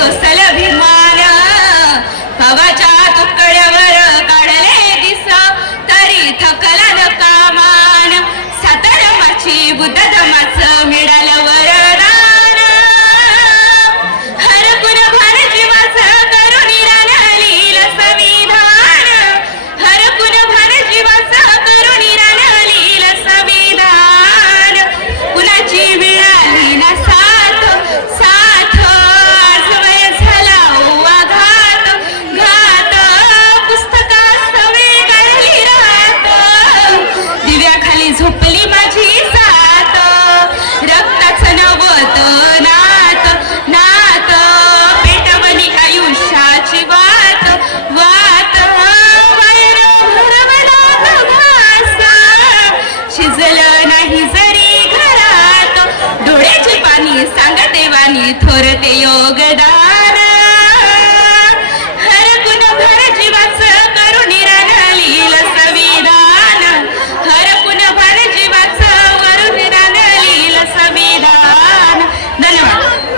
कुस्थल अभिमान हवाच्या तुकड्यावर काढले दिसा तरी थकला नका मान सातारा बुद्ध धमाच मिळाल्यावर थोरते योगदान